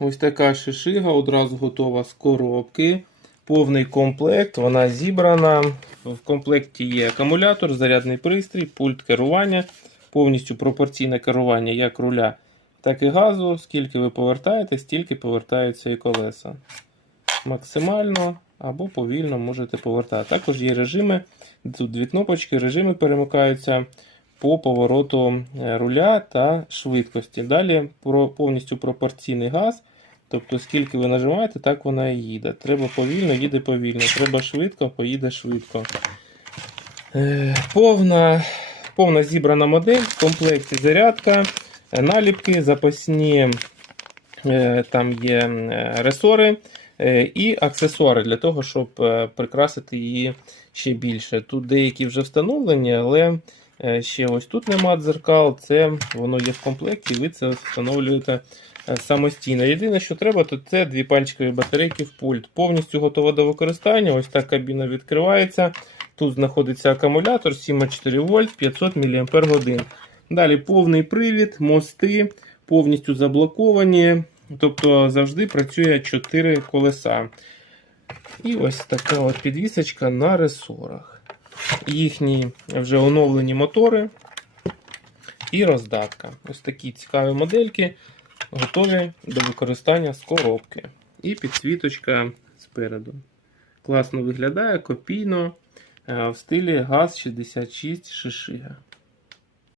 Ось така шишига одразу готова з коробки. Повний комплект, вона зібрана. В комплекті є акумулятор, зарядний пристрій, пульт керування, повністю пропорційне керування як руля, так і газу. Скільки ви повертаєте, стільки повертаються і колеса. Максимально або повільно можете повертати. Також є режими. Тут дві кнопочки, режими перемикаються по повороту е, руля та швидкості. Далі повністю пропорційний газ. Тобто, скільки ви нажимаєте, так вона і їде. Треба повільно, їде повільно. Треба швидко, поїде швидко. Е, повна, повна зібрана модель, в комплекті зарядка, е, наліпки, запасні там є ресори і аксесуари для того, щоб прикрасити її ще більше. Тут деякі вже встановлені, але ще ось тут нема дзеркал, це воно є в комплекті, ви це встановлюєте е, самостійно. Єдине, що треба, то це дві пальчикові батарейки в пульт. Повністю готова до використання. Ось так кабіна відкривається. Тут знаходиться акумулятор 7,4 вольт 500 мАч. Далі повний привід, мости повністю заблоковані. Тобто завжди працює 4 колеса. І ось така от підвісочка на ресорах. Їхні вже оновлені мотори і роздатка. Ось такі цікаві модельки готові до використання з коробки. І підсвіточка спереду. Класно виглядає, копійно е, в стилі ГАЗ 66 Шишига.